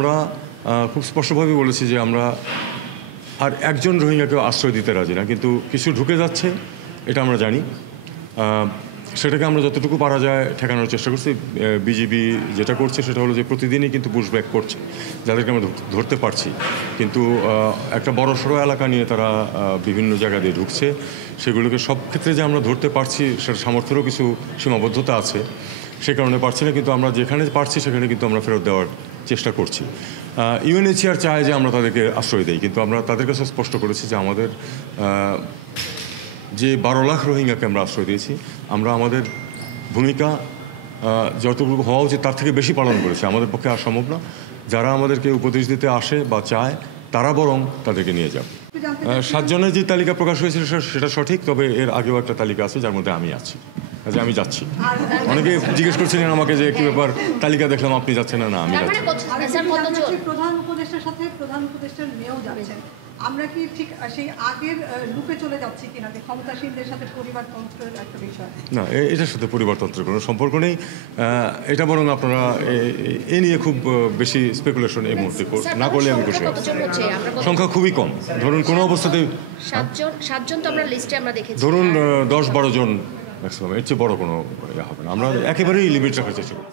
আমরা খুব স্পষ্টভাবে বলেছি যে আমরা আর একজন রোহিঙ্গাকেও আশ্রয় দিতে রাজি না, কিন্তু কিছু ঢুকে যাচ্ছে এটা আমরা জানি। সেটাকে আমরা যতটুকু পারা যায় ঠেকানোর চেষ্টা করছি। বিজিবি যেটা করছে সেটা হলো যে প্রতিদিনই কিন্তু পুশব্যাক করছে, যাদেরকে আমরা ধরতে পারছি, কিন্তু একটা বড়সড় এলাকা নিয়ে তারা বিভিন্ন জায়গা দিয়ে ঢুকছে। সেগুলোকে সব ক্ষেত্রে যে আমরা ধরতে পারছি সেটা সামর্থ্যেরও কিছু সীমাবদ্ধতা আছে, সে কারণে পারছি না, কিন্তু আমরা যেখানে পারছি সেখানে কিন্তু আমরা ফেরত দেওয়ার চেষ্টা করছি। ইউএনএইচসিআর চায় যে আমরা তাদেরকে আশ্রয় দেই, কিন্তু আমরা তাদের কাছে স্পষ্ট করেছি যে আমাদের যে 12 লাখ রোহিঙ্গাকে আমরা আশ্রয় দিয়েছি, আমরা আমাদের ভূমিকা যতটুকু হওয়া উচিত তার থেকে বেশি পালন করেছি। আমাদের পক্ষে আর সম্ভব না। যারা আমাদেরকে উপদেশ দিতে আসে বা চায় তারা বরং তাদেরকে নিয়ে যাবে। 7 জনের যে তালিকা প্রকাশ হয়েছে সেটা সঠিক, তবে এর আগেও একটা তালিকা আছে যার মধ্যে আমি আছি, কাজে আমি যাচ্ছি। অনেকে জিজ্ঞেস করছিলেন আমাকে যে কি ব্যাপার, তালিকা দেখলাম আপনি যাচ্ছেন না। আমি যাচ্ছি। প্রধান উপদেষ্টার সাথে প্রধান উপদেষ্টার মেয়েও যাচ্ছেন। আমরা কি ঠিক সেই আগের লুপে চলে যাচ্ছি কিনা, যে ক্ষমতাসীনদের সাথে পরিবারতন্ত্রের একটা বিষয়? না, এটার সাথে পরিবারতন্ত্রের কোনো সম্পর্ক নেই। এটা বরং আপনারা এ নিয়ে খুব বেশি স্পেকুলেশন এই মুহূর্তে না করলে আমি খুশি হব। সংখ্যা খুবই কম, ধরুন কোনো অবস্থাতেই 7 জন তো আমরা লিস্টে আমরা দেখেছি, ধরুন 10-12 জন ম্যাক্সিমাম, এর চেয়ে বড় কোনো হবে না। আমরা একেবারেই লিমিট রাখার চেষ্টা করি।